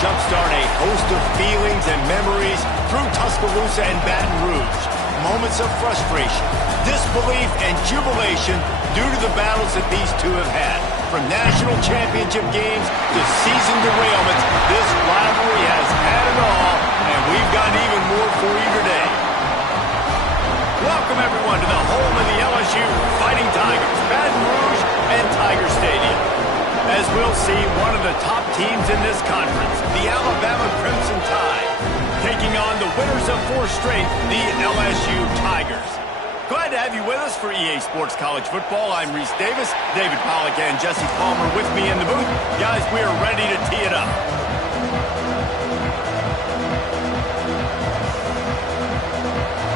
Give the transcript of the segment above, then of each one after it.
jumpstart a host of feelings and memories through Tuscaloosa and Baton Rouge. Moments of frustration, disbelief, and jubilation due to the battles that these two have had. From national championship games to season derailments, this rivalry has had it all, and we've got even more for you today. Welcome, everyone, to the home of the LSU Fighting Tigers, Baton Rouge and Tiger Stadium. As we'll see, one of the top teams in this conference, the Alabama Crimson Tide, taking on the winners of 4 straight, the LSU Tigers. Glad to have you with us for EA Sports College Football. I'm Reese Davis, David Pollack, and Jesse Palmer with me in the booth. Guys, we are ready to tee it up.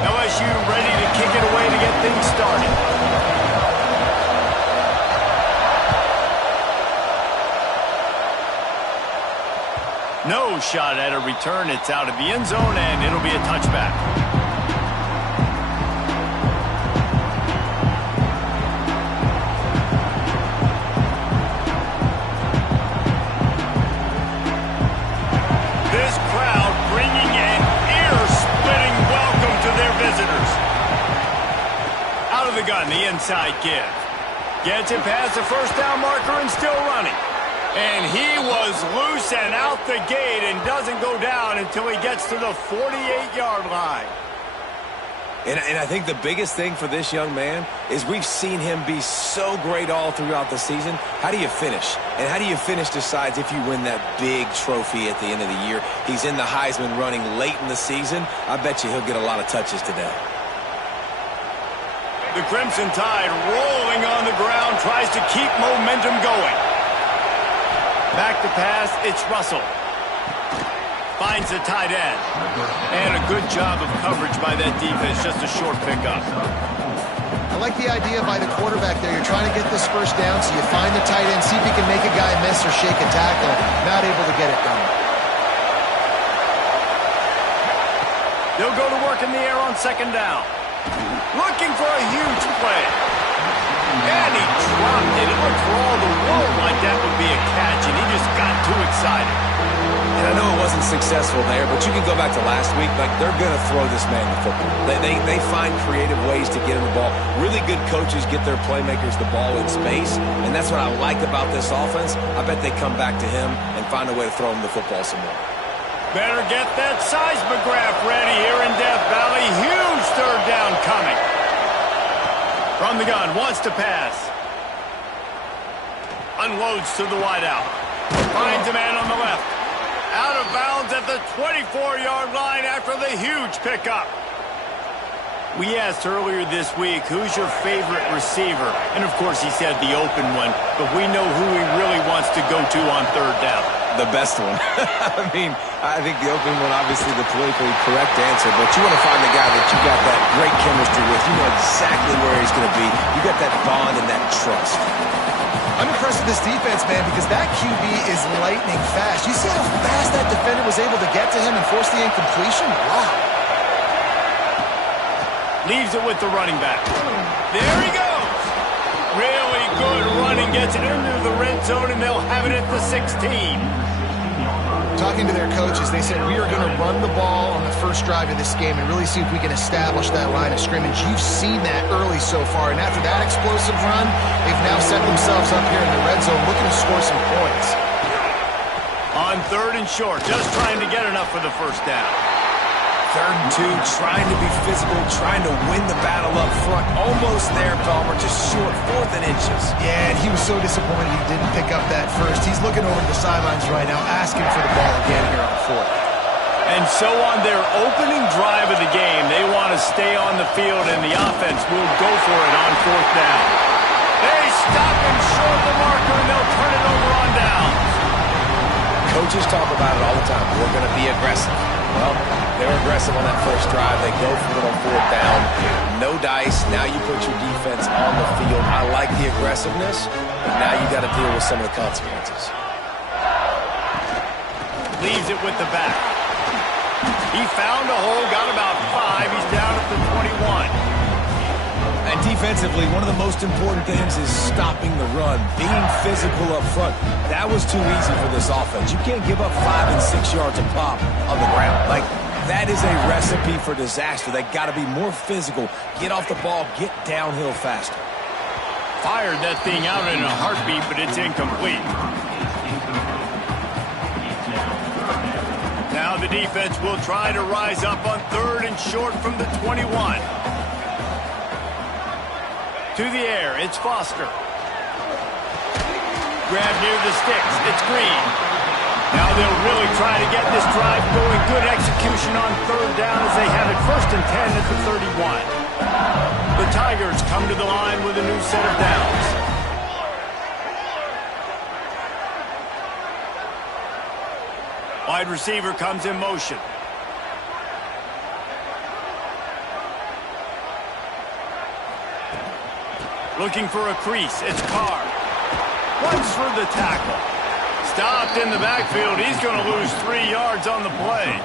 LSU ready to kick it away to get things started. No shot at a return. It's out of the end zone, and it'll be a touchback. This crowd bringing an ear-splitting welcome to their visitors. Out of the gun, the inside give. Gets it past the first down marker and still running. And he was loose and out the gate and doesn't go down until he gets to the 48-yard line. And I think the biggest thing for this young man is we've seen him be so great all throughout the season. How do you finish? And how do you finish decides if you win that big trophy at the end of the year. He's in the Heisman running late in the season. I bet you he'll get a lot of touches today. The Crimson Tide rolling on the ground, tries to keep momentum going. Back to pass, it's Russell. Finds the tight end. And a good job of coverage by that defense, just a short pickup. I like the idea by the quarterback there. You're trying to get this first down, so you find the tight end, see if you can make a guy miss or shake a tackle. Not able to get it done. They'll go to work in the air on second down. Looking for a huge play. And he dropped it. It looked for all the world like that would be a catch, and he just got too excited. And I know it wasn't successful there, but you can go back to last week. Like, they're going to throw this man the football. They find creative ways to get him the ball. Really good coaches get their playmakers the ball in space, and that's what I like about this offense. I bet they come back to him and find a way to throw him the football some more. Better get that seismograph ready here in Death Valley. Huge third down coming. From the gun, wants to pass. Unloads to the wideout. Finds a man on the left. Out of bounds at the 24-yard line after the huge pickup. We asked earlier this week, who's your favorite receiver? And, of course, he said the open one. But we know who he really wants to go to on third down. The best one. I mean, I think the open one, obviously the politically correct answer, but you want to find the guy that you got that great chemistry with. You know exactly where he's going to be. You got that bond and that trust. I'm impressed with this defense, man, because that QB is lightning fast. You see how fast that defender was able to get to him and force the incompletion? Wow. Leaves it with the running back. There he goes. Really good running. Gets it into the red zone, and they'll have it at the 16. Talking to their coaches, they said, we are going to run the ball on the first drive of this game and really see if we can establish that line of scrimmage. You've seen that early so far, and after that explosive run, they've now set themselves up here in the red zone looking to score some points. On third and short, just trying to get enough for the first down. Third and 2, trying to be physical, trying to win the battle up front. Almost there, Palmer, just short, 4th and inches. Yeah, and he was so disappointed he didn't pick up that first. He's looking over to the sidelines right now, asking for the ball again here on 4th. And so on their opening drive of the game, they want to stay on the field, and the offense will go for it on 4th down. They stop him short of the marker, and they'll turn it over on downs. Coaches talk about it all the time. We're going to be aggressive. Well, they're aggressive on that first drive. They go for it on 4th down. No dice. Now you put your defense on the field. I like the aggressiveness, but now you got to deal with some of the consequences. Leaves it with the back. He found a hole, got about 5. He's down at the 21. Yeah, and defensively, one of the most important things is stopping the run, being physical up front. That was too easy for this offense. You can't give up 5 and 6 yards of pop on the ground. Like, that is a recipe for disaster. They got to be more physical, get off the ball, get downhill faster. Fired that thing out in a heartbeat, but it's incomplete. Now the defense will try to rise up on 3rd and short from the 21. To the air, it's Foster. Grab near the sticks, it's Green. Now they'll really try to get this drive going. Good execution on 3rd down as they have it 1st and 10 at the 31. The Tigers come to the line with a new set of downs. Wide receiver comes in motion. Looking for a crease, it's Carr. Runs for the tackle. Stopped in the backfield. He's going to lose 3 yards on the play.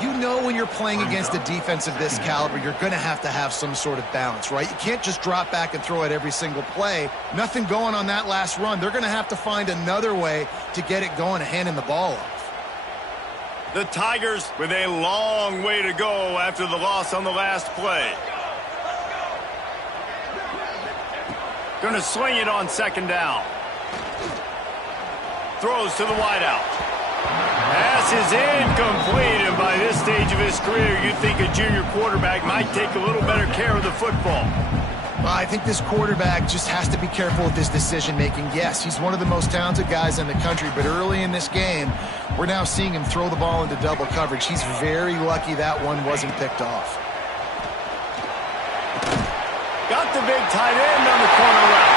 You know when you're playing against a defense of this caliber, you're going to have some sort of balance, right? You can't just drop back and throw it every single play. Nothing going on that last run. They're going to have to find another way to get it going and handing the ball off. The Tigers with a long way to go after the loss on the last play. Going to sling it on 2nd down. Throws to the wideout. Pass is incomplete, and by this stage of his career, you'd think a junior quarterback might take a little better care of the football. Well, I think this quarterback just has to be careful with his decision-making. Yes, he's one of the most talented guys in the country, but early in this game, we're now seeing him throw the ball into double coverage. He's very lucky that one wasn't picked off. Got the big tight end on the corner route.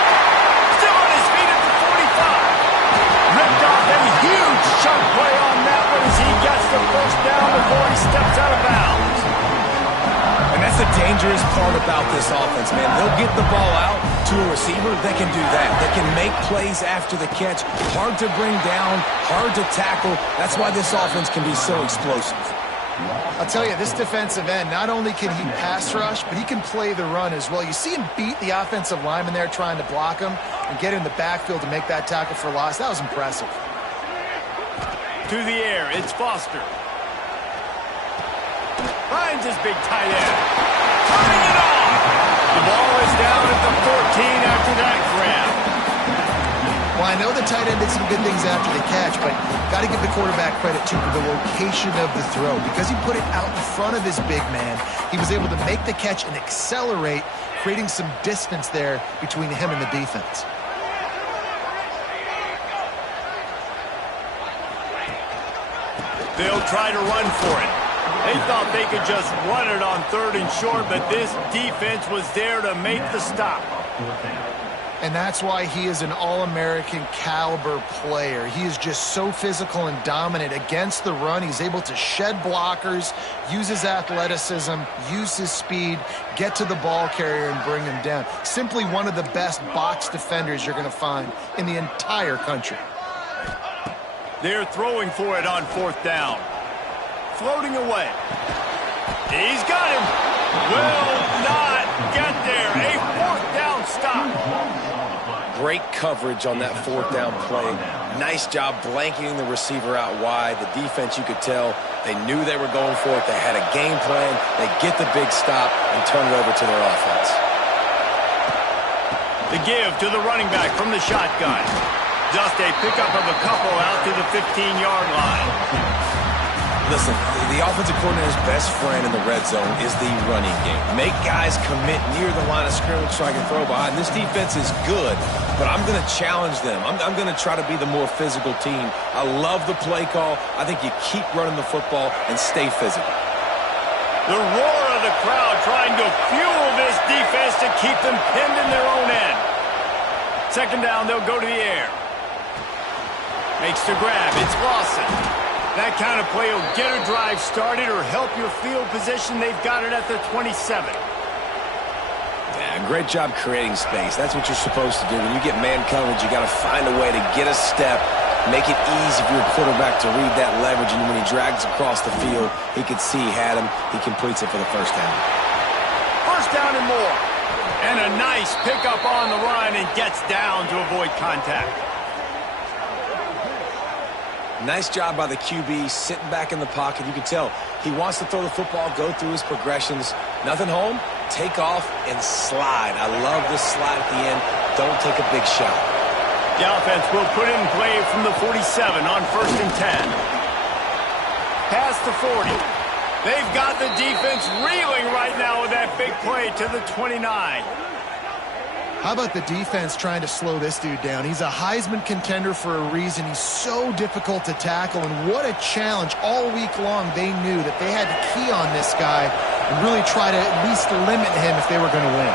Still on his feet at the 45. Ripped off a huge chunk play on that one as he gets the 1st down before he steps out of bounds. And that's the dangerous part about this offense, man. They'll get the ball out to a receiver. They can do that. They can make plays after the catch. Hard to bring down, hard to tackle. That's why this offense can be so explosive. I'll tell you, this defensive end, not only can he pass rush, but he can play the run as well. You see him beat the offensive lineman there trying to block him and get in the backfield to make that tackle for loss. That was impressive. To the air, it's Foster. Finds his big tight end. Turning it on. The ball is down at the 14 after that grab. Well, I know the tight end did some good things after the catch, but got to give the quarterback credit, too, for the location of the throw. Because he put it out in front of his big man, he was able to make the catch and accelerate, creating some distance there between him and the defense. They'll try to run for it. They thought they could just run it on 3rd and short, but this defense was there to make the stop. And that's why he is an All-American caliber player. He is just so physical and dominant against the run. He's able to shed blockers, use his athleticism, use his speed, get to the ball carrier and bring him down. Simply one of the best box defenders you're going to find in the entire country. They're throwing for it on 4th down. Floating away. He's got him. Will not get there. A 4th down stop. Great coverage on that 4th down play. Nice job blanketing the receiver out wide. The defense, you could tell, they knew they were going for it. They had a game plan. They get the big stop and turn it over to their offense. The give to the running back from the shotgun. Just a pickup of a couple out to the 15-yard line. Listen, the offensive coordinator's best friend in the red zone is the running game. Make guys commit near the line of scrimmage so I can throw behind. This defense is good, but I'm going to challenge them. I'm going to try to be the more physical team. I love the play call. I think you keep running the football and stay physical. The roar of the crowd trying to fuel this defense to keep them pinned in their own end. 2nd down, they'll go to the air. Makes the grab. It's Lawson. That kind of play will get a drive started or help your field position. They've got it at the 27. Yeah, great job creating space. That's what you're supposed to do. When you get man coverage, you got to find a way to get a step, make it easy for your quarterback to read that leverage, and when he drags across the field, he could see he had him. He completes it for the 1st down. 1st down and more. And a nice pickup on the run and gets down to avoid contact. Nice job by the QB, sitting back in the pocket. You can tell he wants to throw the football, go through his progressions. Nothing home, take off, and slide. I love this slide at the end. Don't take a big shot. The offense will put in play from the 47 on 1st and 10. Past the 40. They've got the defense reeling right now with that big play to the 29. How about the defense trying to slow this dude down? He's a Heisman contender for a reason. He's so difficult to tackle, and what a challenge. All week long, they knew that they had to key on this guy and really try to at least limit him if they were going to win.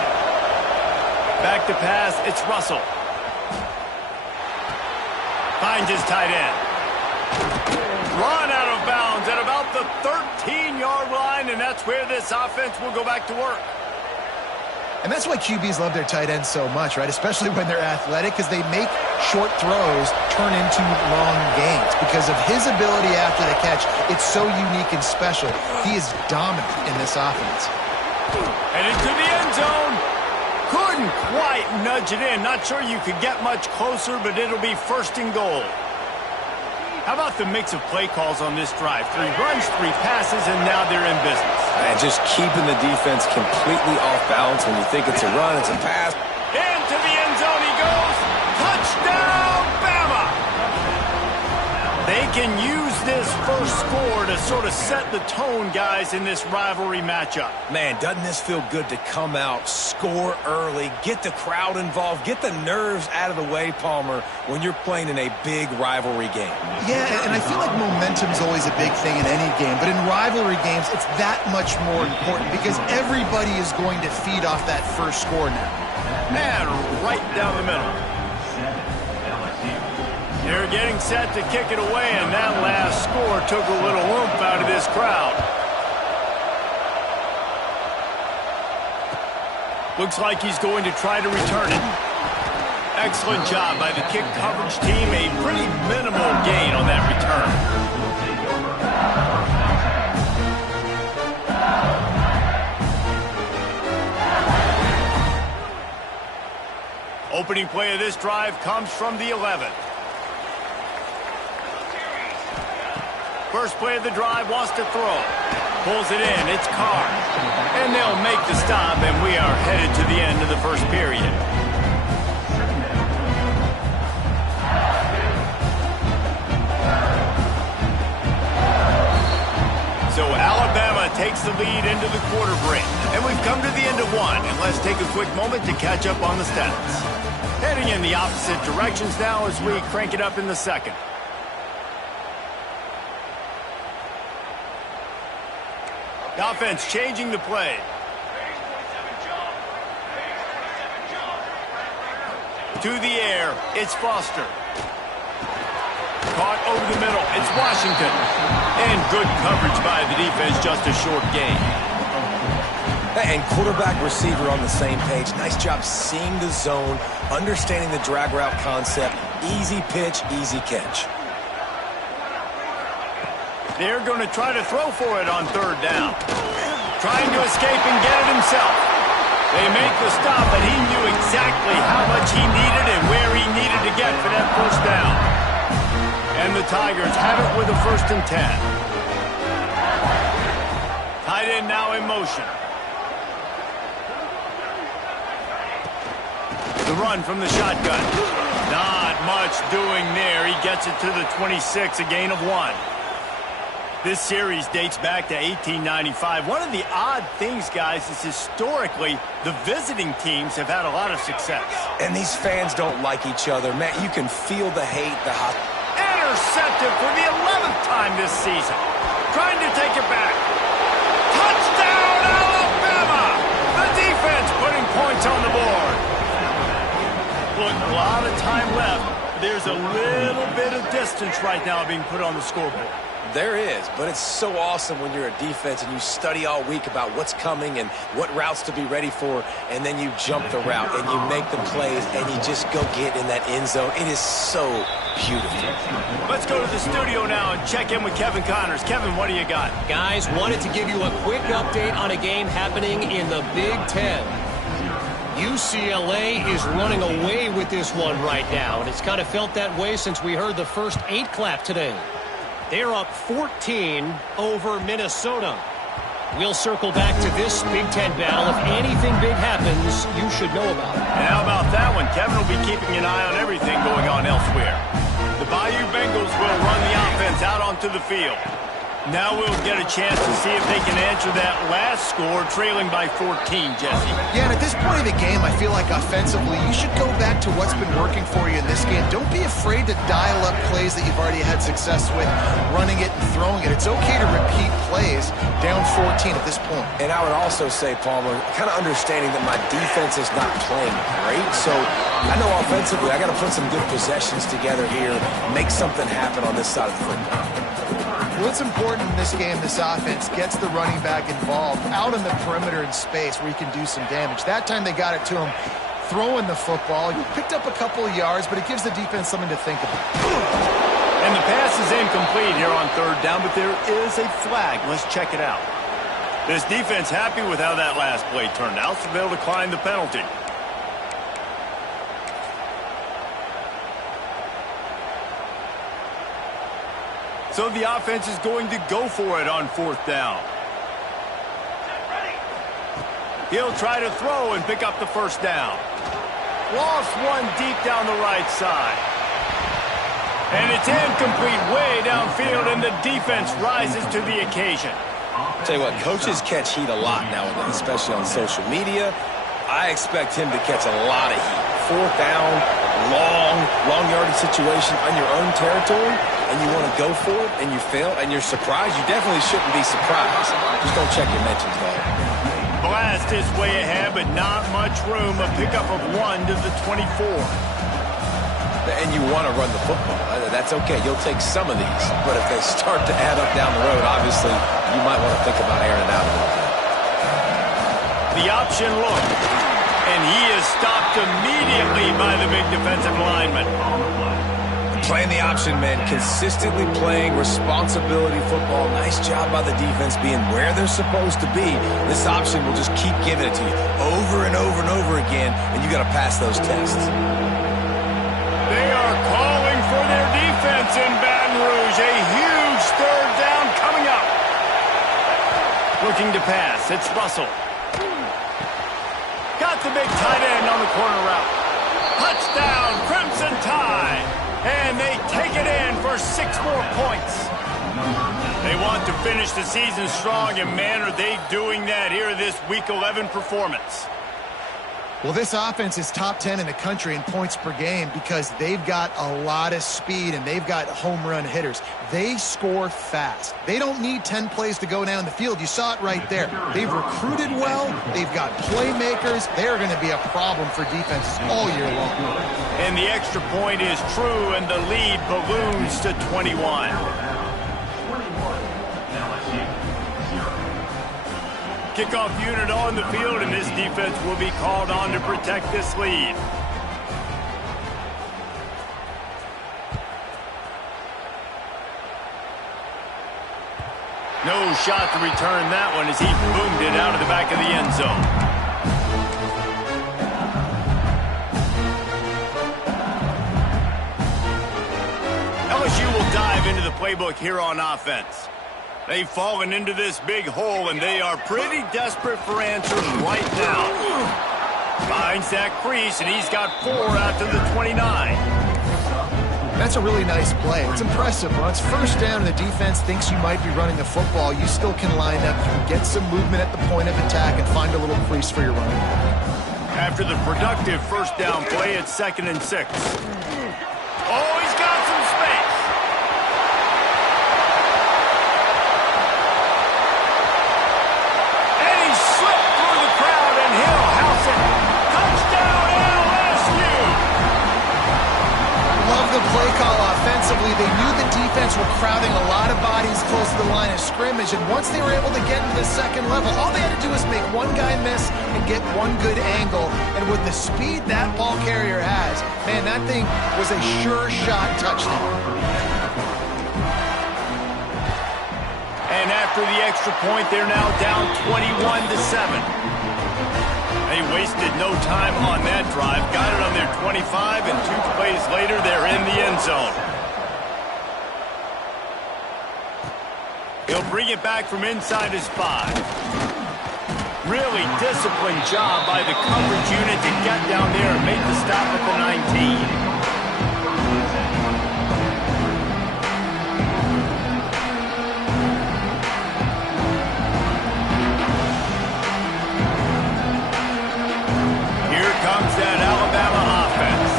Back to pass, it's Russell. Finds his tight end. Run out of bounds at about the 13-yard line, and that's where this offense will go back to work. And that's why QBs love their tight ends so much, right? Especially when they're athletic, because they make short throws turn into long gains. Because of his ability after the catch, it's so unique and special. He is dominant in this offense. And into the end zone. Couldn't quite nudge it in. Not sure you could get much closer, but it'll be 1st and goal. How about the mix of play calls on this drive? 3 runs, 3 passes, and now they're in business. And just keeping the defense completely off balance. When you think it's a run, it's a pass. Into the end zone he goes. Touchdown, Bama! They can use this first score to sort of set the tone, guys, in this rivalry matchup. Man, doesn't this feel good to come out, score early, get the crowd involved, get the nerves out of the way, Palmer, when you're playing in a big rivalry game. Yeah, and I feel like momentum's always a big thing in any game, but in rivalry games, it's that much more important because everybody is going to feed off that first score now. And right down the middle. They're getting set to kick it away, and that last score took a little oomph out of this crowd. Looks like he's going to try to return it. Excellent job by the kick coverage team. A pretty minimal gain on that return. Opening play of this drive comes from the 11th. First play of the drive, wants to throw. Pulls it in, it's Carr. And they'll make the stop, and we are headed to the end of the first period. So Alabama takes the lead into the quarter break. And we've come to the end of one, and let's take a quick moment to catch up on the stats. Heading in the opposite directions now as we crank it up in the second. The offense changing the play. To the air, it's Foster. Caught over the middle, it's Washington. And good coverage by the defense, just a short gain. And quarterback receiver on the same page. Nice job seeing the zone, understanding the drag route concept. Easy pitch, easy catch. They're going to try to throw for it on 3rd down. Trying to escape and get it himself. They make the stop, but he knew exactly how much he needed and where he needed to get for that 1st down. And the Tigers have it with a 1st and 10. Tight end now in motion. The run from the shotgun. Not much doing there. He gets it to the 26, a gain of 1. This series dates back to 1895. One of the odd things, guys, is historically the visiting teams have had a lot of success. And these fans don't like each other. Man, you can feel the hate, the hot. Intercepted for the 11th time this season. Trying to take it back. Touchdown, Alabama! The defense putting points on the board. Look, a lot of time left. There's a little bit of distance right now being put on the scoreboard. There is, but it's so awesome when you're a defense and you study all week about what's coming and what routes to be ready for, and then you jump the route and you make the plays and you just go get in that end zone. It is so beautiful. Let's go to the studio now and check in with Kevin Connors. Kevin, what do you got? Guys, wanted to give you a quick update on a game happening in the Big Ten. UCLA is running away with this one right now, and it's kind of felt that way since we heard the first 8 clap today. They're up 14 over Minnesota. We'll circle back to this Big Ten battle. If anything big happens, you should know about it. And how about that one? Kevin will be keeping an eye on everything going on elsewhere. The Bayou Bengals will run the offense out onto the field. Now we'll get a chance to see if they can answer that last score, trailing by 14, Jesse. Yeah, and at this point of the game, I feel like offensively, you should go back to what's been working for you in this game. Don't be afraid to dial up plays that you've already had success with, running it and throwing it. It's okay to repeat plays down 14 at this point. And I would also say, Palmer, kind of understanding that my defense is not playing great, so I know offensively I got to put some good possessions together here, make something happen on this side of the football. What's important in this game, this offense gets the running back involved out in the perimeter in space where he can do some damage. That time they got it to him throwing the football. He picked up a couple of yards, but it gives the defense something to think about. And the pass is incomplete here on 3rd down, but there is a flag. Let's check it out. This defense happy with how that last play turned out, so they'll decline the penalty. So the offense is going to go for it on 4th down. He'll try to throw and pick up the 1st down. Lost one deep down the right side. And it's incomplete way downfield, and the defense rises to the occasion. Tell you what, coaches catch heat a lot nowadays, especially on social media. I expect him to catch a lot of heat. 4th down, long yardage situation on your own territory, and you want to go for it, and you fail, and you're surprised. You definitely shouldn't be surprised. Just don't check your mentions, though. Blast is way ahead, but not much room. A pickup of 1 to the 24. And you want to run the football. That's okay. You'll take some of these. But if they start to add up down the road, obviously, you might want to think about airing it out a little bit. The option look. And he is stopped immediately by the big defensive lineman. Playing the option, man. Consistently playing responsibility football. Nice job by the defense being where they're supposed to be. This option will just keep giving it to you over and over and over again, and you got to pass those tests. They are calling for their defense in Baton Rouge. A huge 3rd down coming up. Looking to pass. It's Russell. Got the big tight end on the corner route. Touchdown, Crimson Tide. And they take it in for 6 more points. They want to finish the season strong, and man, are they doing that here in this Week 11 performance. Well, this offense is top 10 in the country in points per game because they've got a lot of speed and they've got home run hitters. They score fast. They don't need 10 plays to go down the field. You saw it right there. They've recruited well. They've got playmakers. They're going to be a problem for defenses all year long. And the extra point is true, and the lead balloons to 21. Kickoff unit on the field, and this defense will be called on to protect this lead. No shot to return that one as he boomed it out of the back of the end zone. LSU will dive into the playbook here on offense. They've fallen into this big hole, and they are pretty desperate for answers right now. Finds that crease, and he's got 4 out to the 29. That's a really nice play. It's impressive. When it's 1st down and the defense thinks you might be running the football, you still can line up. You can get some movement at the point of attack and find a little crease for your running back. After the productive 1st down play, it's 2nd and 6. Oh, he's got some space. The play call offensively, they knew the defense were crowding a lot of bodies close to the line of scrimmage, and once they were able to get into the 2nd level, all they had to do was make one guy miss and get one good angle, and with the speed that ball carrier has, man, that thing was a sure shot touchdown. And after the extra point, they're now down 21-7. They wasted no time on that drive. Got it on their 25, and 2 plays later, they're in the end zone. He'll bring it back from inside his 5. Really disciplined job by the coverage unit to get down there and make the stop at the 19. Comes that Alabama offense.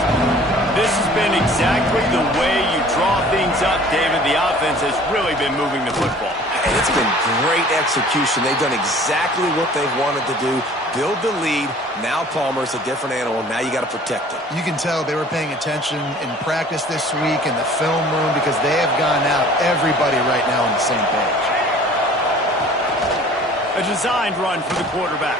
This has been exactly the way you draw things up, David. The offense has really been moving the football. And it's been great execution. They've done exactly what they've wanted to do. Build the lead. Now Palmer's a different animal. Now you got to protect it. You can tell they were paying attention in practice this week in the film room because they have gone out everybody right now on the same page. A designed run for the quarterback.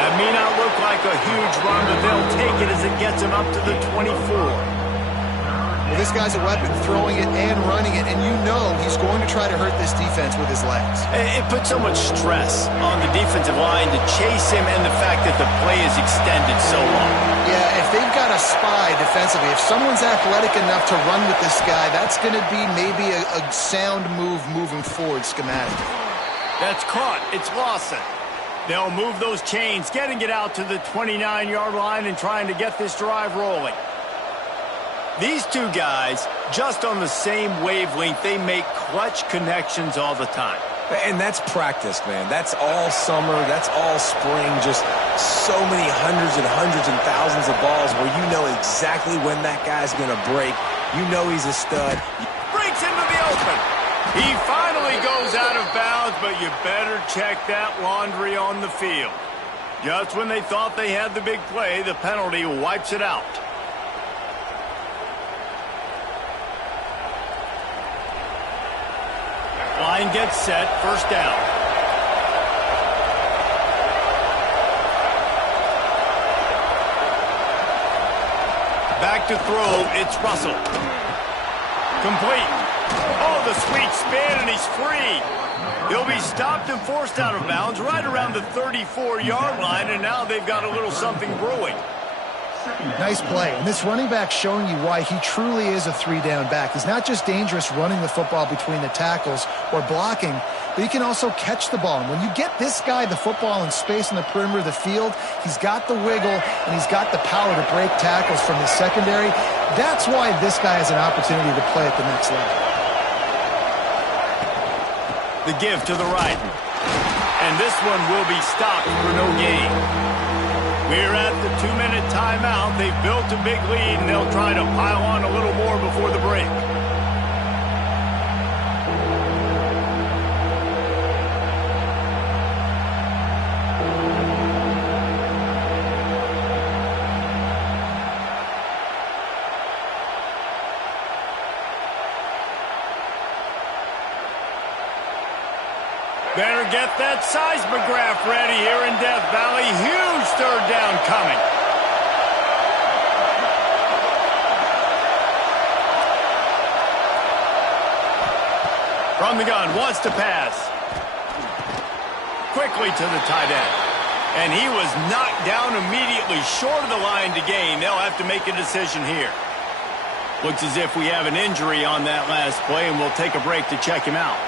That may not look like a huge run, but they'll take it as it gets him up to the 24. Well, this guy's a weapon, throwing it and running it, and you know he's going to try to hurt this defense with his legs. It puts so much stress on the defensive line to chase him and the fact that the play is extended so long. Yeah, if they've got a spy defensively, if someone's athletic enough to run with this guy, that's going to be maybe a sound move moving forward schematically. That's caught. It's Lawson. They'll move those chains, getting it out to the 29-yard line and trying to get this drive rolling. These two guys, just on the same wavelength, they make clutch connections all the time. And that's practice, man. That's all summer. That's all spring. Just so many hundreds and thousands of balls where you know exactly when that guy's going to break. You know he's a stud. Breaks into the open. He finally goes out of bounds, but you better check that laundry on the field. Just when they thought they had the big play, the penalty wipes it out. Line gets set, first down. Back to throw, it's Russell. Complete. Oh, the sweet spin, and he's free. He'll be stopped and forced out of bounds right around the 34-yard line, and now they've got a little something brewing. Nice play. And this running back showing you why he truly is a three-down back. He's not just dangerous running the football between the tackles or blocking, but he can also catch the ball. And when you get this guy the football in space in the perimeter of the field, he's got the wiggle and he's got the power to break tackles from the secondary. That's why this guy has an opportunity to play at the next level. The give to the right. And this one will be stopped for no gain. We're at the 2-minute timeout. They've built a big lead, and they'll try to pile on a little more before the break. Better get that seismograph ready here in Death Valley. Huge third down coming. From the gun, wants to pass. Quickly to the tight end. And he was knocked down immediately short of the line to gain. They'll have to make a decision here. Looks as if we have an injury on that last play, and we'll take a break to check him out.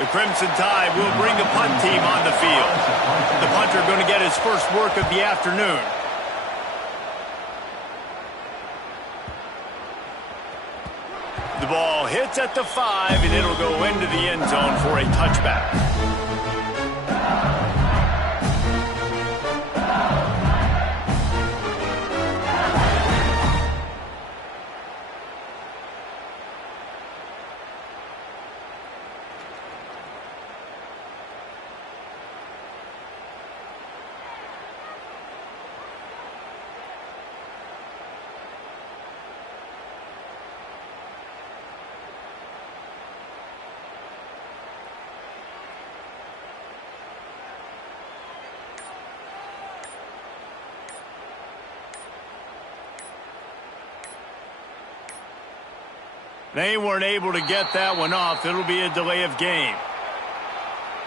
The Crimson Tide will bring the punt team on the field. The punter going to get his first work of the afternoon. The ball hits at the 5, and it'll go into the end zone for a touchback. They weren't able to get that one off. It'll be a delay of game.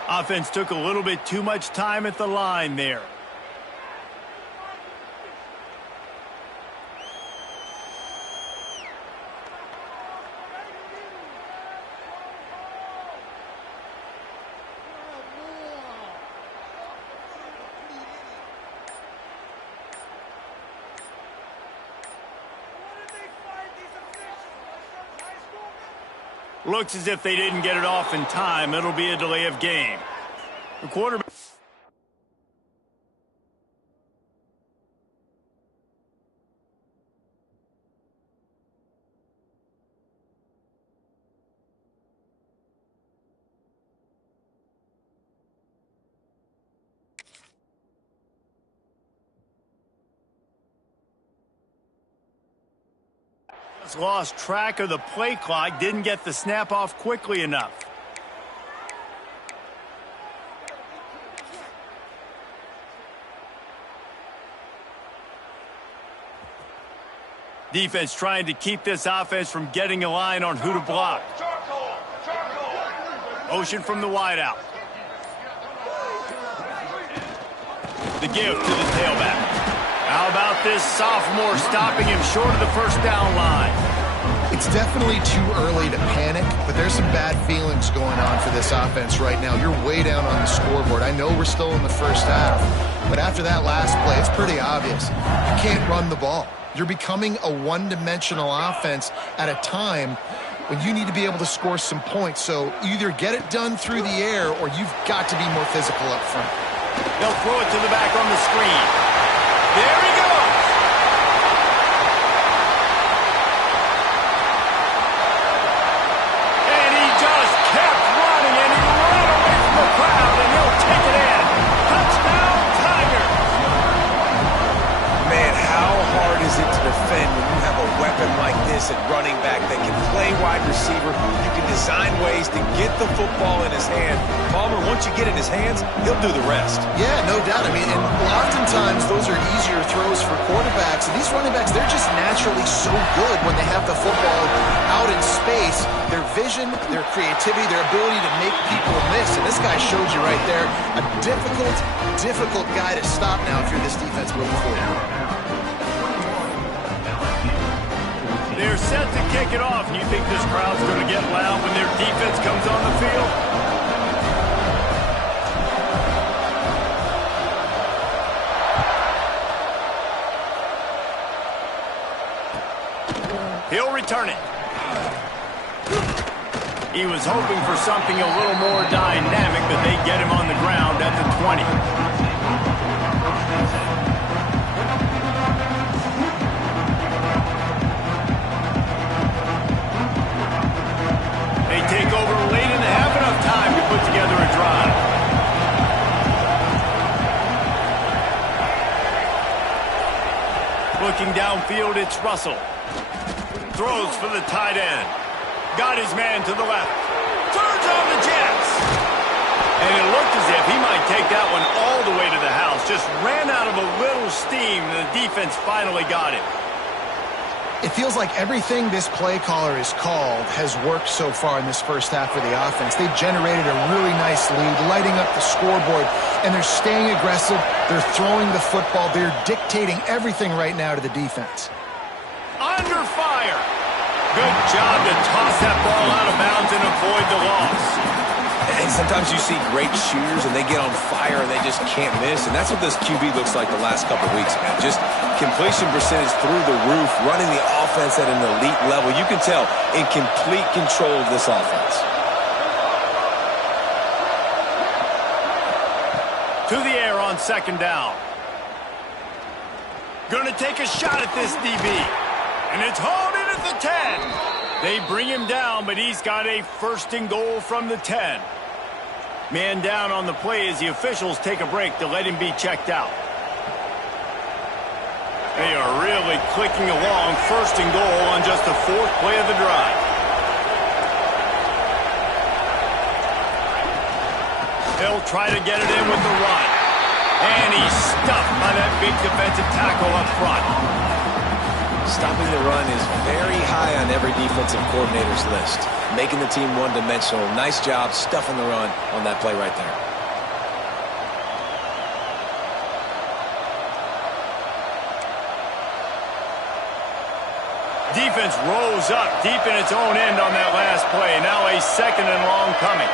Offense took a little bit too much time at the line there. Looks as if they didn't get it off in time. It'll be a delay of game. The quarterback. Lost track of the play clock, didn't get the snap off quickly enough. Defense trying to keep this offense from getting a line on who to block. Motion from the wideout. The give to the tailback. How about this sophomore stopping him short of the first down line? It's definitely too early to panic, but there's some bad feelings going on for this offense right now. You're way down on the scoreboard. I know we're still in the first half, but after that last play, it's pretty obvious. You can't run the ball. You're becoming a one-dimensional offense at a time when you need to be able to score some points. So either get it done through the air or you've got to be more physical up front. They'll throw it to the back on the screen. There he goes. And he just kept running, and he ran away from the crowd, and he'll take it in. Touchdown, Tigers. Man, how hard is it to defend when you have a weapon like this at running back that can play wide receiver? You can design ways to get the football in his hand. Palmer, once you get it in his hands, he'll do the rest. Yeah, no doubt. I mean, and oftentimes those are easier throws for quarterbacks. And these running backs, they're just naturally so good when they have the football out in space. Their vision, their creativity, their ability to make people miss. And this guy showed you right there, a difficult guy to stop now if you're this defense moving forward. They're set to kick it off. You think this crowd's going to get loud when their defense comes on the field? He'll return it. He was hoping for something a little more dynamic, but they get him on the ground at the 20. They take over late and have enough time to put together a drive. Looking downfield, it's Russell. Throws for the tight end. Got his man to the left. Turns on the Jets. And it looked as if he might take that one all the way to the house. Just ran out of a little steam, and the defense finally got him. It feels like everything this play caller has called has worked so far in this first half for the offense. They've generated a really nice lead, lighting up the scoreboard, and they're staying aggressive. They're throwing the football. They're dictating everything right now to the defense. Under fire. Good job to toss that ball out of bounds and avoid the loss. And sometimes you see great shooters and they get on fire and they just can't miss. And that's what this QB looks like the last couple of weeks, man. Just completion percentage through the roof, running the offense at an elite level. You can tell in complete control of this offense. To the air on second down. Gonna take a shot at this DB. And it's hauled in at the 10. They bring him down, but he's got a first and goal from the 10. Man down on the play as the officials take a break to let him be checked out. They are really clicking along, first and goal on just the fourth play of the drive. They'll try to get it in with the run. And he's stuffed by that big defensive tackle up front. Stopping the run is very high on every defensive coordinator's list. Making the team one-dimensional. Nice job stuffing the run on that play right there. Defense rose up deep in its own end on that last play. Now a 2nd and long coming.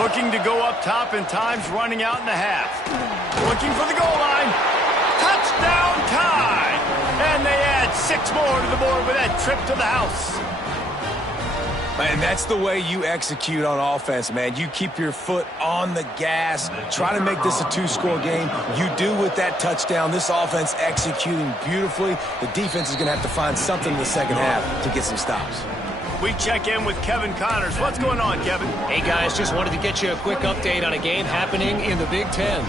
Looking to go up top, and time's running out in the half. Looking for the goal line. Touchdown tie! And they add 6 more to the board with that trip to the house. And that's the way you execute on offense, man. You keep your foot on the gas. Try to make this a 2-score game. You do with that touchdown. This offense executing beautifully. The defense is going to have to find something in the second half to get some stops. We check in with Kevin Connors. What's going on, Kevin? Hey, guys, just wanted to get you a quick update on a game happening in the Big Ten.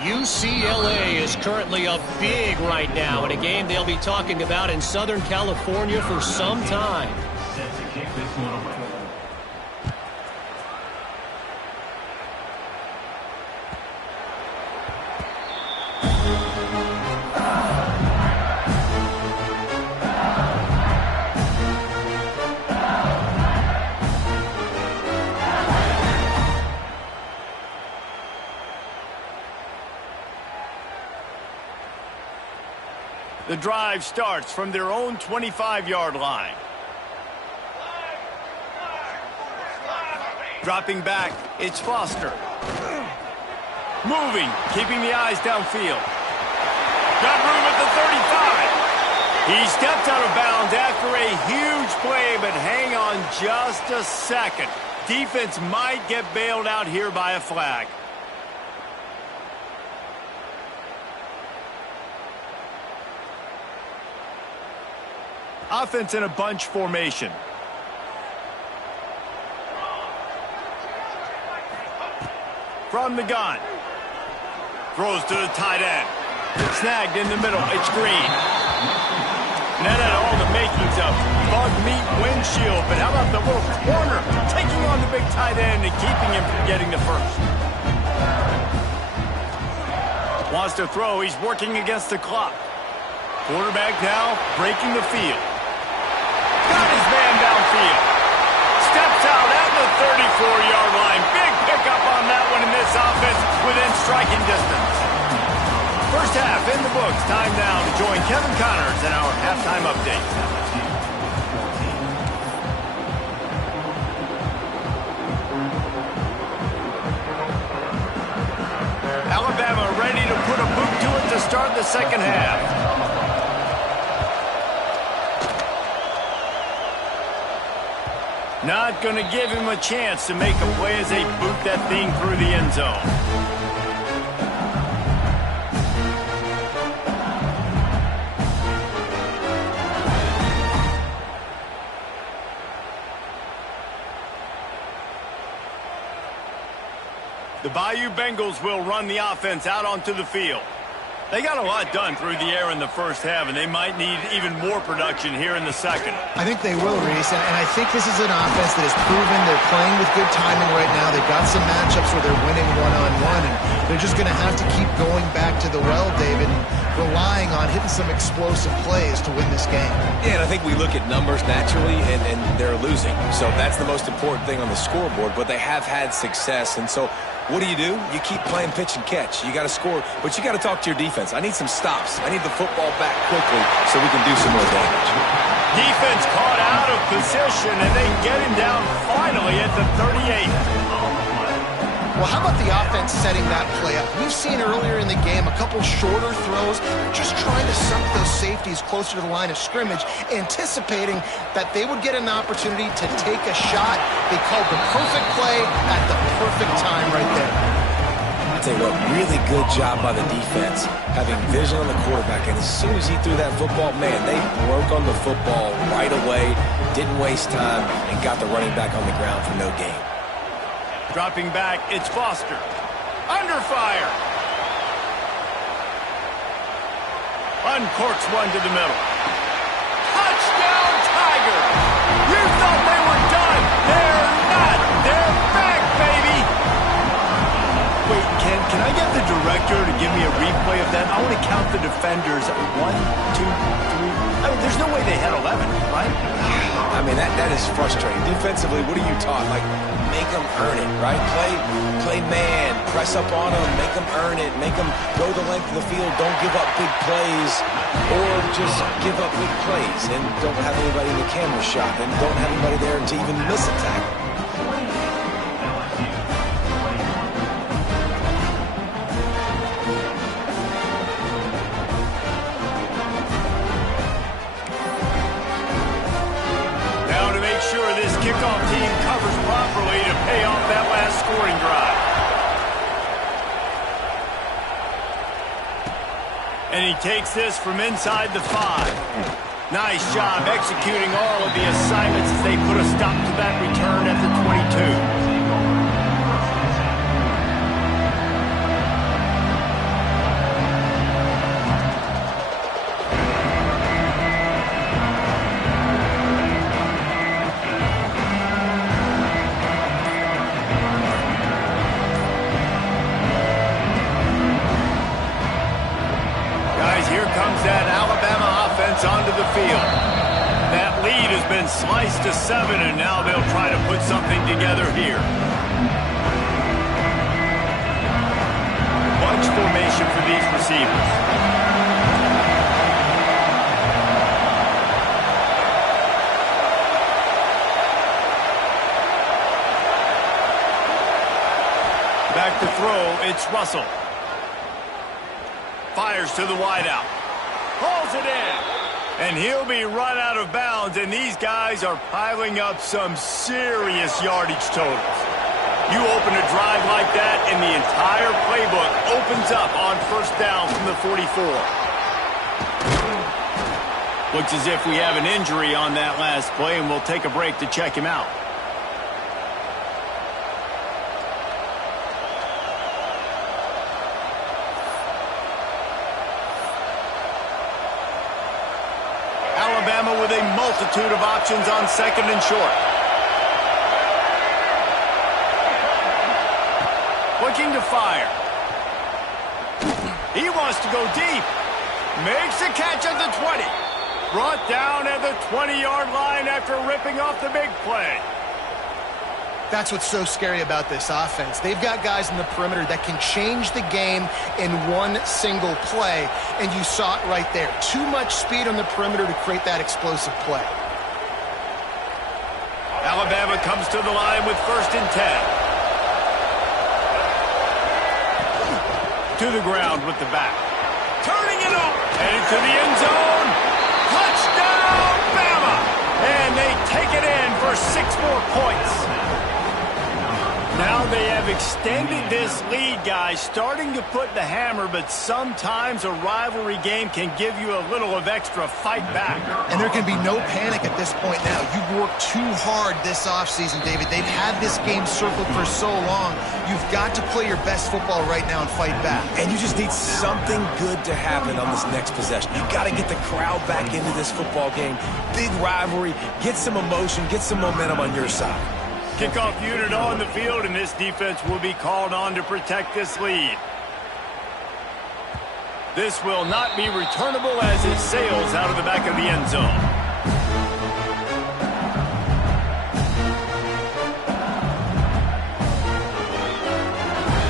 UCLA is currently up big right now in a game they'll be talking about in Southern California for some time. The drive starts from their own 25-yard line. Dropping back, it's Foster. Moving, keeping the eyes downfield. Got room at the 35. He stepped out of bounds after a huge play, but hang on just a second. Defense might get bailed out here by a flag. Offense in a bunch formation. From the gun. Throws to the tight end. Snagged in the middle. It's Green. And that had all the makings of bug meat windshield. But how about the little corner taking on the big tight end and keeping him from getting the first? Wants to throw. He's working against the clock. Quarterback now breaking the field. Got his man downfield. Steps out at the 34-yard line. Big pickup on that one in this offense within striking distance. First half in the books. Time now to join Kevin Connors in our halftime update. Alabama ready to put a boot to it to start the second half. Not going to give him a chance to make a play as they boot that thing through the end zone. The Bayou Bengals will run the offense out onto the field. They got a lot done through the air in the first half, and they might need even more production here in the second. I think they will, Reese, and I think this is an offense that has proven they're playing with good timing right now. They've got some matchups where they're winning one-on-one, and they're just going to have to keep going back to the well, David, and relying on hitting some explosive plays to win this game. Yeah, and I think we look at numbers naturally, and they're losing. So that's the most important thing on the scoreboard, but they have had success, and so what do? You keep playing pitch and catch. You got to score, but you got to talk to your defense. I need some stops. I need the football back quickly so we can do some more damage. Defense caught out of position, and they get him down finally at the 38. Well, how about the offense setting that play up? We've seen earlier in the game a couple shorter throws, just trying to sunk those safeties closer to the line of scrimmage, anticipating that they would get an opportunity to take a shot. They called the perfect play at the perfect time right there. I'll tell you what, really good job by the defense, having vision on the quarterback. And as soon as he threw that football, man, they broke on the football right away, didn't waste time, and got the running back on the ground for no gain. Dropping back, it's Foster. Under fire. Uncorks one to the middle. Touchdown, Tigers! You thought they were done. They're not. They're back, baby. Wait, can I get the director to give me a replay of that? I want to count the defenders. 1, 2, 3. I mean, there's no way they had 11, right? I mean, that is frustrating. Defensively, what are you taught? Like, make them earn it, right? Play man, press up on them, make them earn it, make them go the length of the field, don't give up big plays, or just give up big plays and don't have anybody in the camera shot and don't have anybody there to even miss a tackle. This kickoff team covers properly to pay off that last scoring drive. And he takes this from inside the 5. Nice job executing all of the assignments as they put a stop to that return at the 22. Onto the field. That lead has been sliced to 7, and now they'll try to put something together here. Bunch formation for these receivers. Back to throw, it's Russell. Fires to the wideout. Pulls it in. And he'll be run out of bounds, and these guys are piling up some serious yardage totals. You open a drive like that, and the entire playbook opens up on first down from the 44. Looks as if we have an injury on that last play, and we'll take a break to check him out. Alabama with a multitude of options on second and short. Looking to fire. He wants to go deep. Makes a catch at the 20. Brought down at the 20-yard line after ripping off the big play. That's what's so scary about this offense. They've got guys in the perimeter that can change the game in one single play, and you saw it right there. Too much speed on the perimeter to create that explosive play. Alabama comes to the line with 1st and 10. To the ground with the back. Turning it over. Headed to the end zone. Touchdown, Bama! And they take it in for 6 more points. Now they have extended this lead, guys, starting to put the hammer, but sometimes a rivalry game can give you a little of extra fight back. And there can be no panic at this point now. You've worked too hard this offseason, David. They've had this game circled for so long. You've got to play your best football right now and fight back. And you just need something good to happen on this next possession. You've got to get the crowd back into this football game. Big rivalry, get some emotion, get some momentum on your side. Kickoff unit on the field, and this defense will be called on to protect this lead. This will not be returnable as it sails out of the back of the end zone.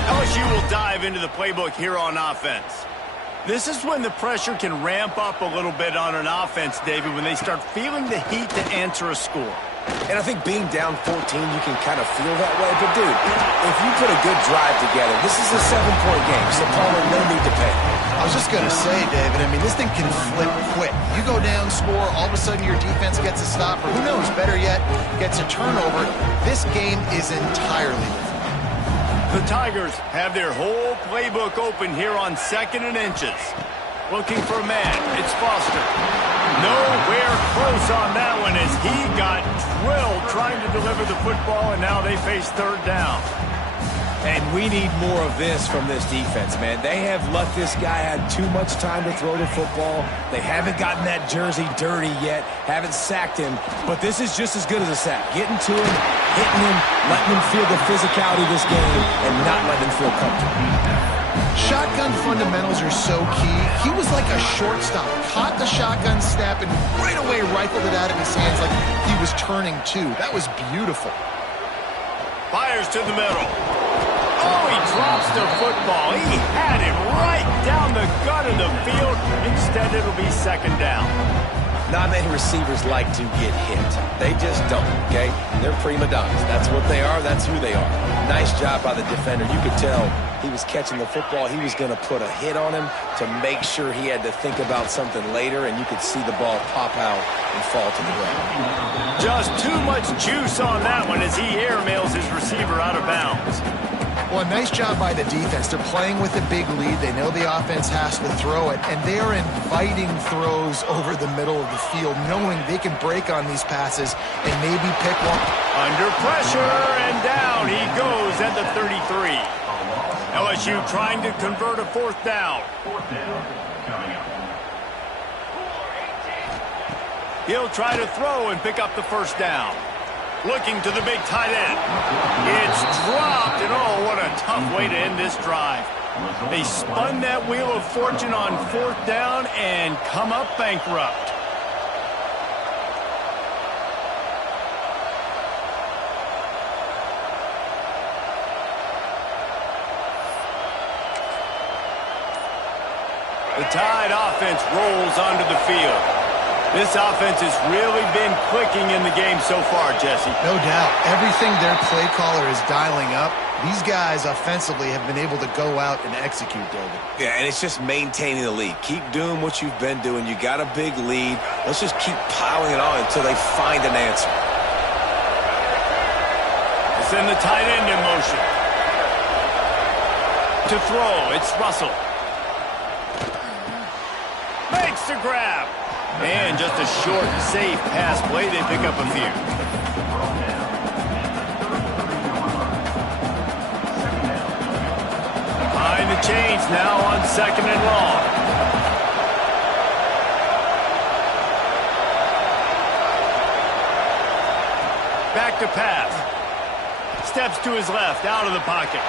LSU will dive into the playbook here on offense. This is when the pressure can ramp up a little bit on an offense, David, when they start feeling the heat to answer a score. And I think being down 14, you can kind of feel that way. But, dude, if you put a good drive together, this is a 7-point game, so Palmer, no need to pay. I was just going to say, David, I mean, this thing can flip quick. You go down, score, all of a sudden your defense gets a stop, or who knows, better yet, gets a turnover. This game is entirely different. The Tigers have their whole playbook open here on 2nd and inches. Looking for a man. It's Foster. Nowhere close on that one as he got drilled trying to deliver the football, and now they face 3rd down. And we need more of this from this defense, man. They have let this guy have too much time to throw the football. They haven't gotten that jersey dirty yet, haven't sacked him. But this is just as good as a sack. Getting to him, hitting him, letting him feel the physicality of this game, and not letting him feel comfortable. Shotgun fundamentals are so key. He was like a shortstop. Caught the shotgun snap and right away rifled it out of his hands like he was turning two. That was beautiful. Fires to the middle. Oh, he drops the football. He had it right down the gut of the field. Instead, it'll be second down. Not many receivers like to get hit. They just don't, okay? They're prima donnas. That's what they are. That's who they are. Nice job by the defender. You could tell he was catching the football. He was going to put a hit on him to make sure he had to think about something later, and you could see the ball pop out and fall to the ground. Just too much juice on that one as he airmails his receiver out of bounds. Well, nice job by the defense. They're playing with a big lead. They know the offense has to throw it, and they are inviting throws over the middle of the field, knowing they can break on these passes and maybe pick one. Under pressure, and down he goes at the 33. LSU trying to convert a fourth down. He'll try to throw and pick up the first down. Looking to the big tight end. It's dropped, and oh, what a tough way to end this drive. They spun that wheel of fortune on fourth down and come up bankrupt. The Tide offense rolls onto the field. This offense has really been clicking in the game so far, Jesse. No doubt. Everything their play caller is dialing up, these guys offensively have been able to go out and execute, David. Yeah, and it's just maintaining the lead. Keep doing what you've been doing. You got a big lead. Let's just keep piling it on until they find an answer. Send the tight end in motion. To throw, it's Russell. Makes the grab. And just a short, safe pass play. They pick up a few. Behind the chains now on second and long. Back to pass. Steps to his left, out of the pocket.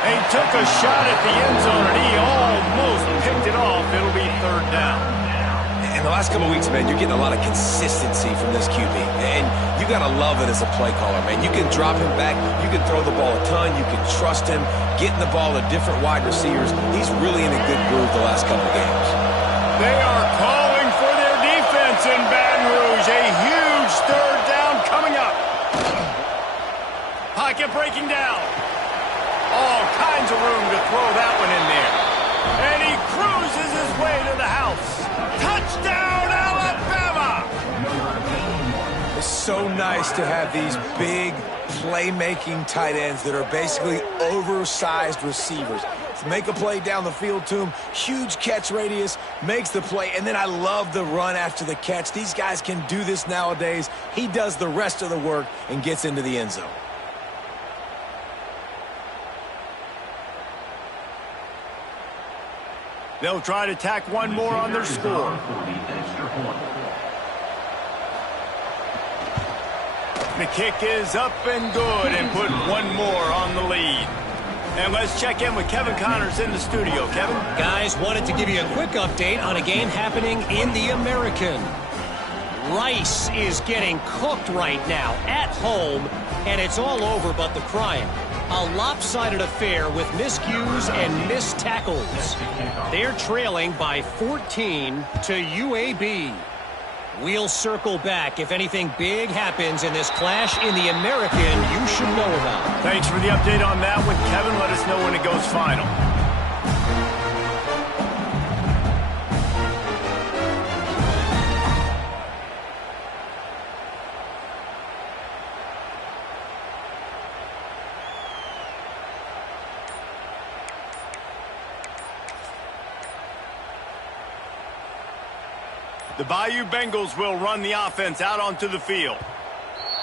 He took a shot at the end zone, and he almost picked it off. It'll be third down. In the last couple of weeks, man, you're getting a lot of consistency from this QB. And you got to love it as a play caller, man. You can drop him back. You can throw the ball a ton. You can trust him. Getting the ball to different wide receivers. He's really in a good groove the last couple of games. They are calling for their defense in Baton Rouge. A huge third down coming up. Pocket breaking down. All kinds of room to throw that one in there. And he cruises his way to the house. Touchdown, Alabama! It's so nice to have these big playmaking tight ends that are basically oversized receivers. To make a play down the field to him, huge catch radius, makes the play, and then I love the run after the catch. These guys can do this nowadays. He does the rest of the work and gets into the end zone. They'll try to tack one more on their score. The kick is up and good and put one more on the lead. And let's check in with Kevin Connors in the studio. Kevin? Guys, wanted to give you a quick update on a game happening in the American. Rice is getting cooked right now at home, and it's all over but the crying. A lopsided affair with miscues and missed tackles. They're trailing by 14 to UAB. We'll circle back if anything big happens in this clash in the American you should know about. Thanks for the update on that one, Kevin. Let us know when it goes final. The Bayou Bengals will run the offense out onto the field.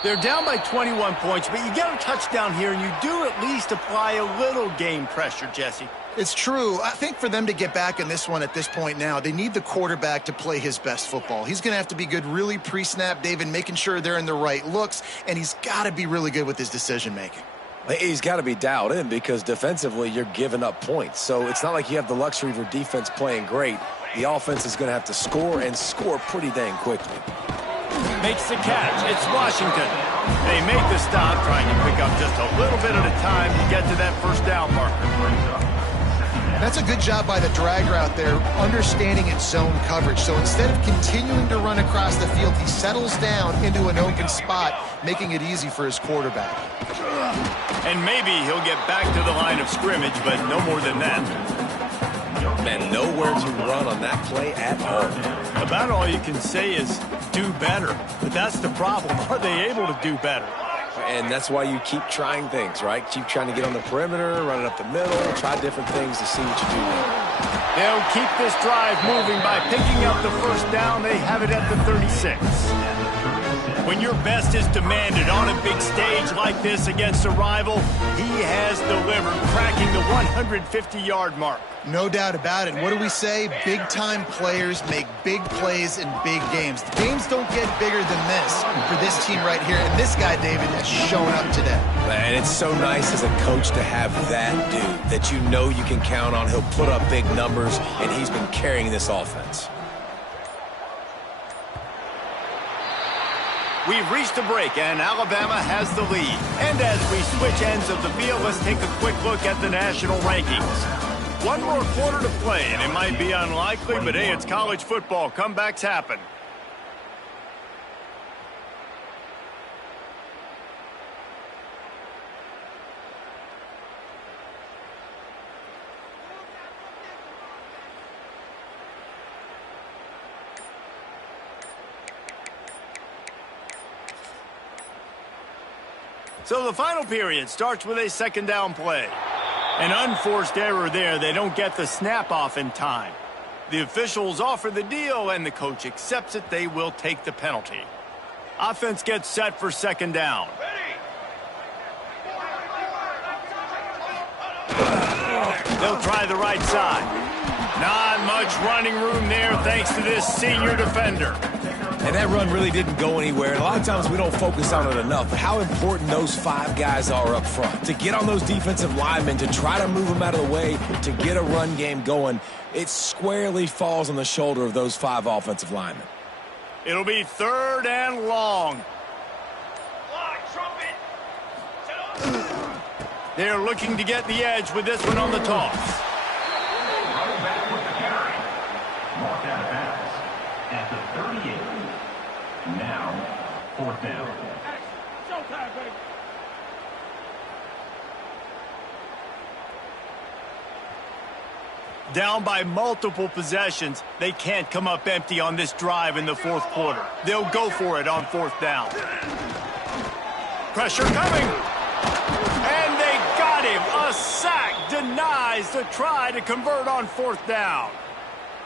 They're down by 21 points, but you get a touchdown here, and you do at least apply a little game pressure, Jesse. It's true. I think for them to get back in this one at this point now, they need the quarterback to play his best football. He's going to have to be good really pre-snap, David, making sure they're in the right looks, and he's got to be really good with his decision-making. He's got to be dialed in because defensively you're giving up points. So it's not like you have the luxury of your defense playing great. The offense is going to have to score and score pretty dang quickly. Makes the catch. It's Washington. They make the stop, trying to pick up just a little bit at a time to get to that first down marker. That's a good job by the drag route there, understanding its zone coverage. So instead of continuing to run across the field, he settles down into an open spot, making it easy for his quarterback. And maybe he'll get back to the line of scrimmage, but no more than that. Man, nowhere to run on that play at all. About all you can say is do better. But that's the problem. Are they able to do better? And that's why you keep trying things, right? Keep trying to get on the perimeter, run it up the middle, try different things to see what you do there. They'll keep this drive moving by picking up the first down. They have it at the 36. When your best is demanded on a big stage like this against a rival, he has delivered, cracking the 150-yard mark. No doubt about it. What do we say? Big-time players make big plays in big games. The games don't get bigger than this for this team right here. And this guy, David, has shown up today. And it's so nice as a coach to have that dude that you know you can count on. He'll put up big numbers, and he's been carrying this offense. We've reached a break, and Alabama has the lead. And as we switch ends of the field, let's take a quick look at the national rankings. One more quarter to play, and it might be unlikely, but hey, it's college football. Comebacks happen. So the final period starts with a second down play. An unforced error there. They don't get the snap off in time. The officials offer the deal, and the coach accepts it. They will take the penalty. Offense gets set for second down. They'll try the right side. Not much running room there thanks to this senior defender. And that run really didn't go anywhere. And a lot of times we don't focus on it enough. But how important those five guys are up front. To get on those defensive linemen, to try to move them out of the way, to get a run game going, it squarely falls on the shoulder of those five offensive linemen. It'll be third and long. They're looking to get the edge with this one on the toss. Down by multiple possessions, they can't come up empty on this drive in the fourth quarter. They'll go for it on fourth down. Pressure coming. And they got him. A sack denies the try to convert on fourth down.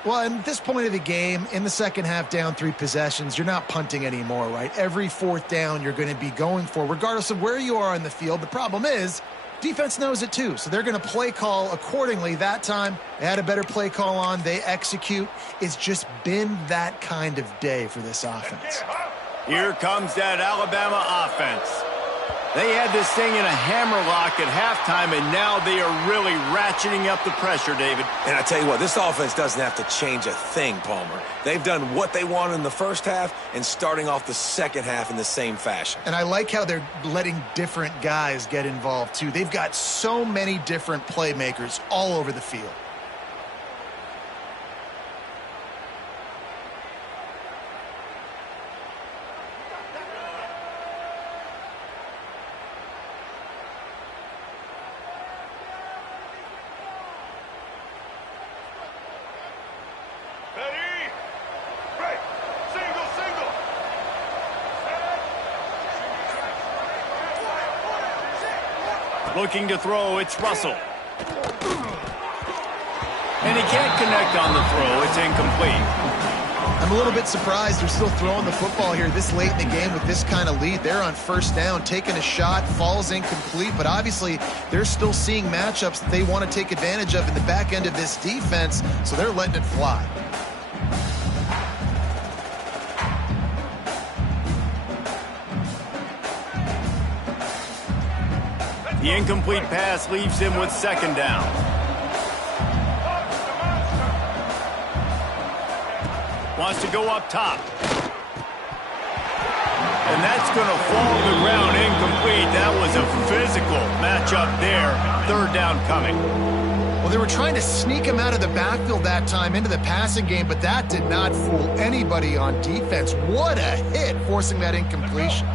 Well, at this point of the game, in the second half, down 3 possessions, you're not punting anymore, right? Every fourth down you're going to be going for, regardless of where you are in the field. The problem is, defense knows it too, so they're going to play call accordingly. That time, they had a better play call on. They execute. It's just been that kind of day for this offense. Here comes that Alabama offense. They had this thing in a hammerlock at halftime, and now they are really ratcheting up the pressure, David. And I tell you what, this offense doesn't have to change a thing, Palmer. They've done what they wanted in the first half and starting off the second half in the same fashion. And I like how they're letting different guys get involved, too. They've got so many different playmakers all over the field. Looking to throw, it's Russell. And he can't connect on the throw. It's incomplete. I'm a little bit surprised they're still throwing the football here this late in the game with this kind of lead. They're on first down, taking a shot, falls incomplete, but obviously they're still seeing matchups that they want to take advantage of in the back end of this defense, so they're letting it fly. The incomplete pass leaves him with second down. Wants to go up top. And that's going to fall to the ground incomplete. That was a physical matchup there. Third down coming. Well, they were trying to sneak him out of the backfield that time into the passing game, but that did not fool anybody on defense. What a hit, forcing that incompletion.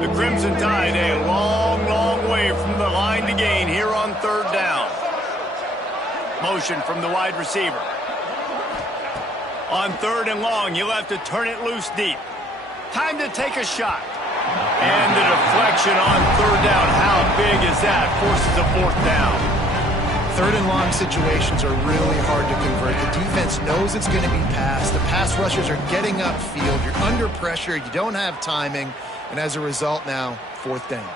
The Crimson Tide a long, long way from the line to gain here on third down. Motion from the wide receiver. On third and long, you'll have to turn it loose deep. Time to take a shot. And the deflection on third down. How big is that? Forces a fourth down. Third and long situations are really hard to convert. The defense knows it's going to be passed. The pass rushers are getting upfield. You're under pressure. You don't have timing. And as a result now, fourth down.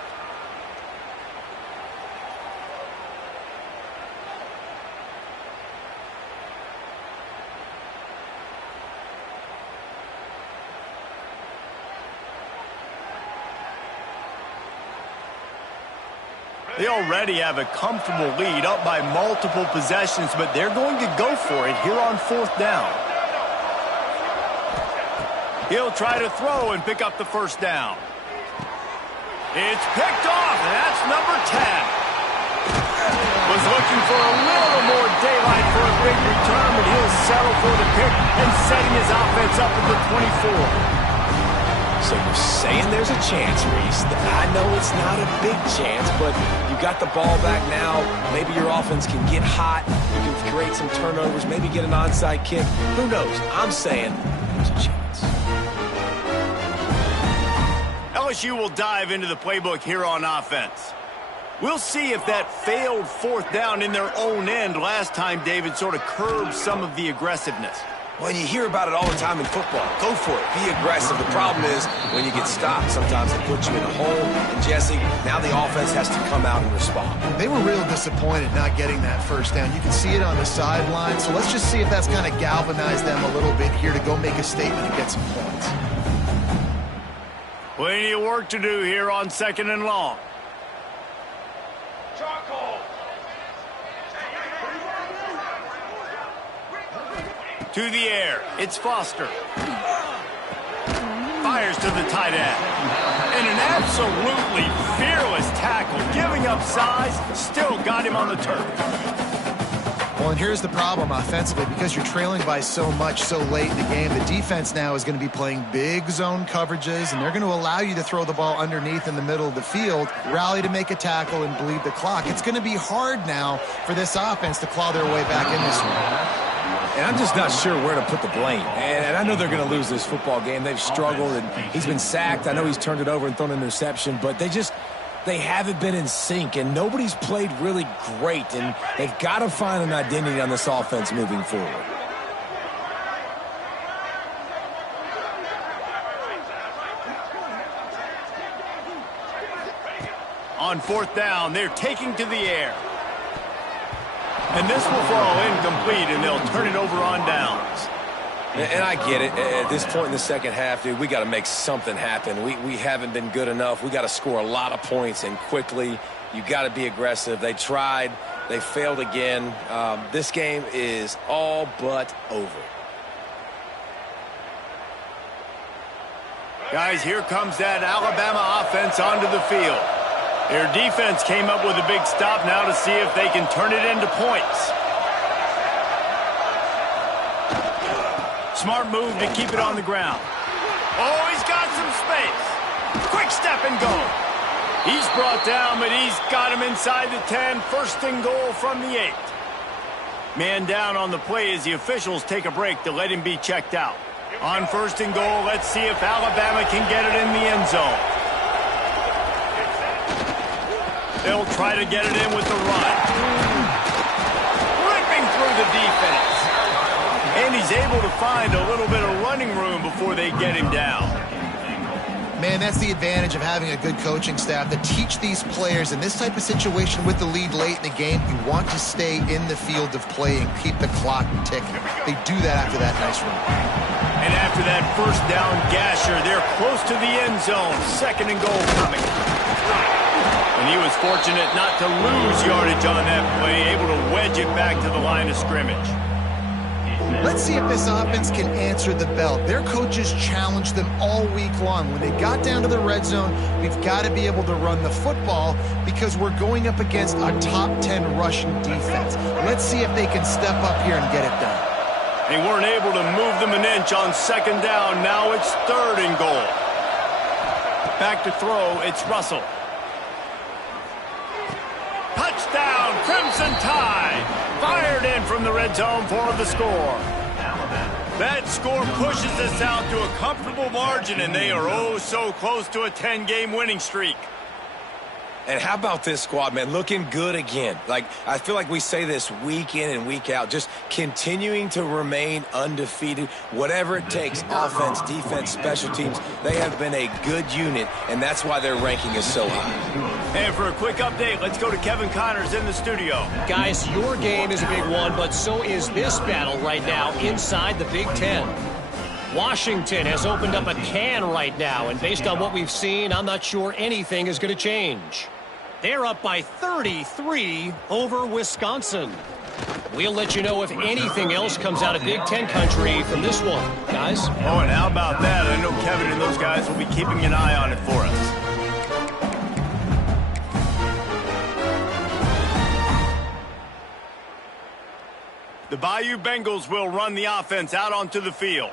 They already have a comfortable lead, up by multiple possessions, but they're going to go for it here on fourth down. He'll try to throw and pick up the first down. It's picked off, and that's number 10. Was looking for a little more daylight for a big return, but he'll settle for the pick and setting his offense up at the 24. So you're saying there's a chance, Reese. I know it's not a big chance, but you got the ball back now. Maybe your offense can get hot. You can create some turnovers, maybe get an onside kick. Who knows? I'm saying there's a chance. LSU will dive into the playbook here on offense. We'll see if that failed fourth down in their own end last time, David, sort of curbed some of the aggressiveness. Well, you hear about it all the time in football. Go for it. Be aggressive. The problem is when you get stopped, sometimes it puts you in a hole. And, Jesse, now the offense has to come out and respond. They were real disappointed not getting that first down. You can see it on the sideline. So let's just see if that's kind of galvanized them a little bit here to go make a statement and get some points. Plenty of work to do here on second and long. To the air, it's Foster. Fires to the tight end. And an absolutely fearless tackle, giving up size, still got him on the turf. Well, and here's the problem offensively. Because you're trailing by so much so late in the game, the defense now is going to be playing big zone coverages, and they're going to allow you to throw the ball underneath in the middle of the field, rally to make a tackle, and bleed the clock. It's going to be hard now for this offense to claw their way back in this one. And I'm just not sure where to put the blame. And I know they're going to lose this football game. They've struggled, and he's been sacked. I know he's turned it over and thrown an interception, but they haven't been in sync, and nobody's played really great, and they've got to find an identity on this offense moving forward. On fourth down, they're taking to the air. And this will fall incomplete, and they'll turn it over on downs. And I get it. At this point in the second half, dude, we got to make something happen. We haven't been good enough. We got to score a lot of points and quickly. You got to be aggressive. They tried. They failed again. This game is all but over. Guys, here comes that Alabama offense onto the field. Their defense came up with a big stop now to see if they can turn it into points. Smart move to keep it on the ground. Oh, he's got some space. Quick step and go. He's brought down, but he's got him inside the 10. First and goal from the 8. Man down on the play as the officials take a break to let him be checked out. On first and goal, let's see if Alabama can get it in the end zone. They'll try to get it in with the run. Ripping through the defense. And he's able to find a little bit of running room before they get him down. Man, that's the advantage of having a good coaching staff to teach these players in this type of situation with the lead late in the game. You want to stay in the field of play and keep the clock ticking. They do that after that nice run. And after that first down gasher, they're close to the end zone. 2nd and goal coming. And he was fortunate not to lose yardage on that play, able to wedge it back to the line of scrimmage. Let's see if this offense can answer the bell. Their coaches challenged them all week long. When they got down to the red zone, we've got to be able to run the football because we're going up against a top 10 rushing defense. Let's see if they can step up here and get it done. They weren't able to move them an inch on 2nd down. Now it's 3rd and goal. Back to throw, it's Russell. Touchdown, Crimson Tide! Fired in from the red zone for the score. That score pushes us out to a comfortable margin, and they are oh so close to a 10-game winning streak. And how about this squad, man? Looking good again. Like, I feel like we say this week in and week out, just continuing to remain undefeated. Whatever it takes, offense, defense, special teams, they have been a good unit, and that's why their ranking is so high. And for a quick update, let's go to Kevin Connors in the studio. Guys, your game is a big one, but so is this battle right now inside the Big Ten. Washington has opened up a can right now, and based on what we've seen, I'm not sure anything is going to change. They're up by 33 over Wisconsin. We'll let you know if anything else comes out of Big Ten country from this one, guys. Oh, and how about that? I know Kevin and those guys will be keeping an eye on it for us. The Bayou Bengals will run the offense out onto the field.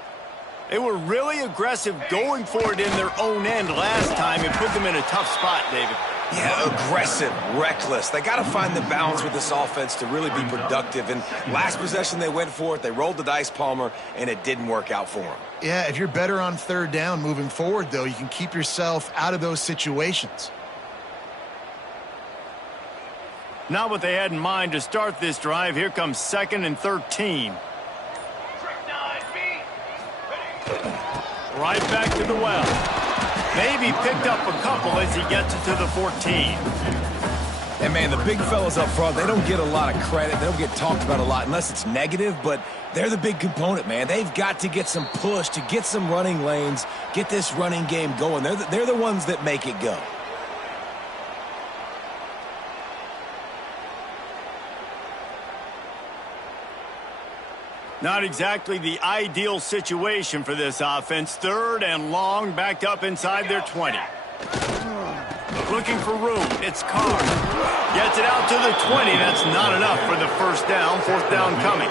They were really aggressive going for it in their own end last time and put them in a tough spot, David. Yeah, aggressive, reckless. They got to find the balance with this offense to really be productive. And last possession, they went for it. They rolled the dice, Palmer, and it didn't work out for them. Yeah, if you're better on 3rd down moving forward, though, you can keep yourself out of those situations. Not what they had in mind to start this drive. Here comes 2nd and 13. Right back to the well. Maybe picked up a couple as he gets it to the 14. And, man, the big fellas up front, they don't get a lot of credit. They don't get talked about a lot unless it's negative, but they're the big component, man. They've got to get some push to get some running lanes, get this running game going. They're the ones that make it go. Not exactly the ideal situation for this offense. 3rd and long, backed up inside their 20. Looking for room. It's Carr. Gets it out to the 20. That's not enough for the 1st down. 4th down coming.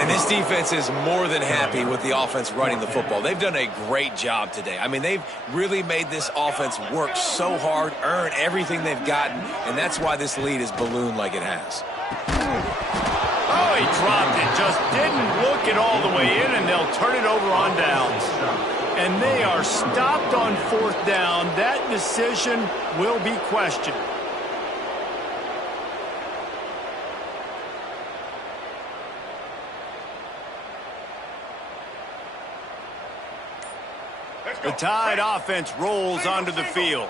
And this defense is more than happy with the offense running the football. They've done a great job today. I mean, they've really made this offense work so hard, earn everything they've gotten, and that's why this lead is ballooned like it has. Oh, he dropped it. Just didn't look it all the way in, and they'll turn it over on downs. And they are stopped on 4th down. That decision will be questioned. The Tide offense rolls onto the field.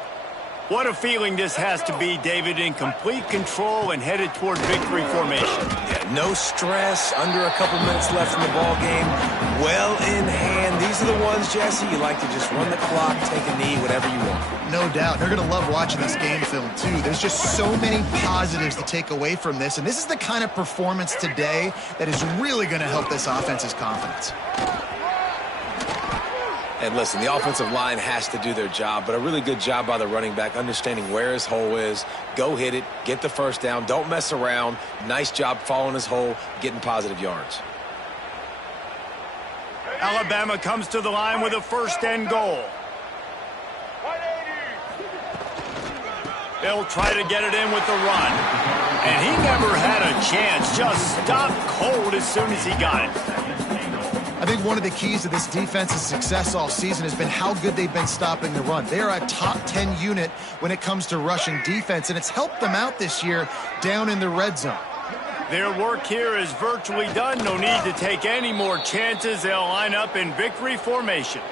What a feeling this has to be, David, in complete control and headed toward victory formation. Yeah, no stress, under a couple minutes left in the ball game. Well in hand. These are the ones, Jesse, you like to just run the clock, take a knee, whatever you want. No doubt. They're going to love watching this game film, too. There's just so many positives to take away from this, and this is the kind of performance today that is really going to help this offense's confidence. And listen, the offensive line has to do their job, but a really good job by the running back, understanding where his hole is. Go hit it, get the 1st down, don't mess around. Nice job following his hole, getting positive yards. Alabama comes to the line with a 1st and goal. They'll try to get it in with the run. And he never had a chance, just stopped cold as soon as he got it. I think one of the keys to this defense's success all season has been how good they've been stopping the run. They are a top 10 unit when it comes to rushing defense, and it's helped them out this year down in the red zone. Their work here is virtually done. No need to take any more chances. They'll line up in victory formation.